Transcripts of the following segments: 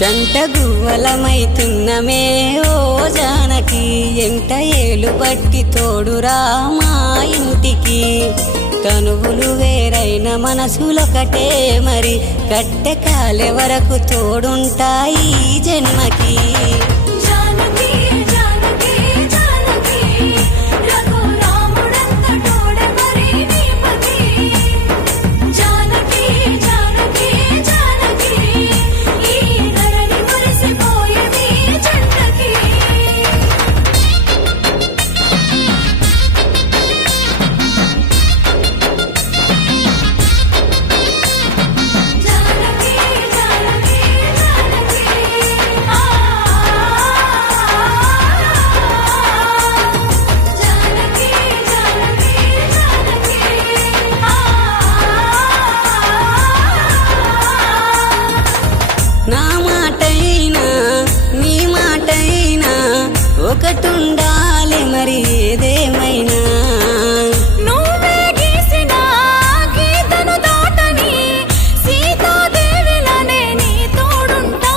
జంట గువ్వలమైతున్నమే ఓ జానకి, ఎంట ఏలు బట్టి తోడురా మా ఇంటికి. తనువులు వేరైన మనసులొకటే మరి, కట్టె కాలే వరకు తోడుంటాయి జన్మకి. నా మాటైనా నీ మాటైనా ఒకటుండాలి మరి ఏదేమైనా. నువ్వే గీసిన గీతను దాటని సీతాదేవిలానే నీ తోడుంటా.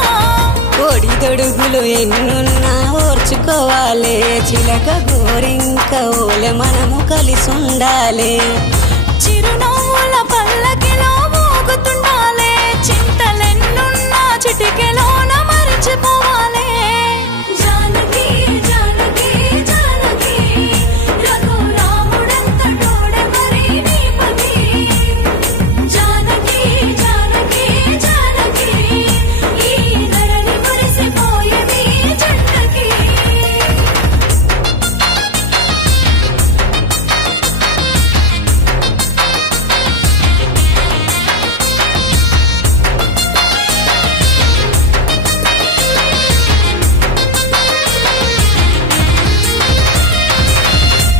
ఒడిదొడుగులు ఎన్నున్నా ఓర్చుకోవాలి, చిలక గోరింక ఓలె మనము కలిసుండాలి. చిరునవ్వుల పల్లకిలో మోగుతుండాలే, చింతలెన్నున్నా చిటికెలోన మరిచిపోవాలే. జానకి జానకి జానకి, రఘురాముడంత తోడే మరి నీపతి. జానకి జానకి జానకి, ఈ ధరణి మురిసిపోయేది జంటకి.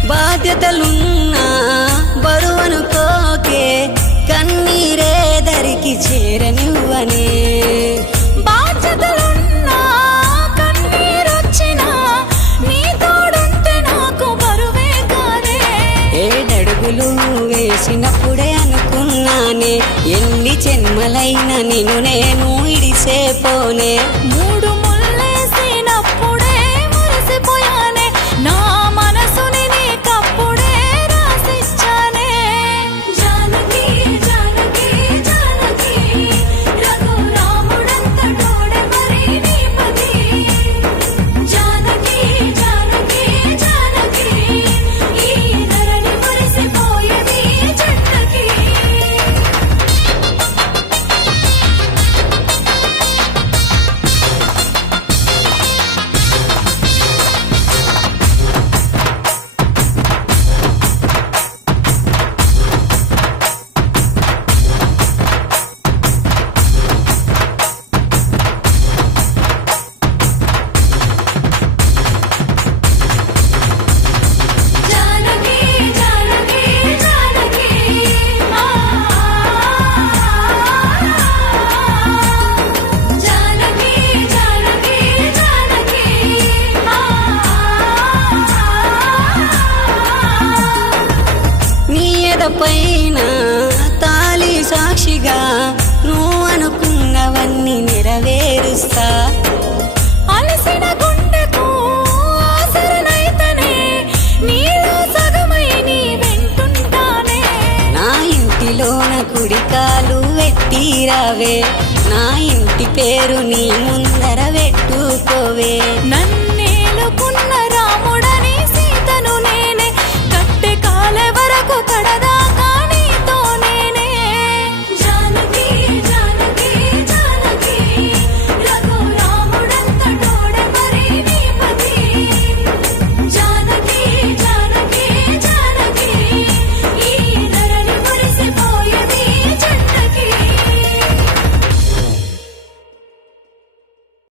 బాధ్యతలున్నా బరువనుకోకే, కన్నీరే దరికి చేరనివ్వనే. బాధ్యతలున్నా కన్నీరొచ్చినా నీ తోడుంటే నాకు బరువే కాదే. ఏడడుగులు వేసినప్పుడే అనుకున్నానే, ఎన్ని జన్మలైనా నిన్ను నేను ఇడిసేపోనే. మూడు ముళ్ళేసినప్పుడే మురిసిపోయానే, నా మనసుని నీకప్పుడే రాసిచ్చానే. జానకి జానకి జానకి, రఘురాముడంత తోడే మరి నీపతి. జానకి జానకి జానకి, ఈ ధరణి మురిసిపోయేది జంటకి. జానకి జానకి జానకి, జానకి జానకి జానకి. నీ ఎదపైన తాళి సాక్షిగా నువ్వు అనుకున్నవన్నీ నెరవేరుస్తా. అలసిన గుండెకు ఆసరనైతనే, నీలో సగమై నీ వెంటుంటానే. నా ఇంటిలోన కుడికాలు వెట్టిరావే, నా ఇంటి పేరు నీ ముందర పెట్టుకోవే. నన్ను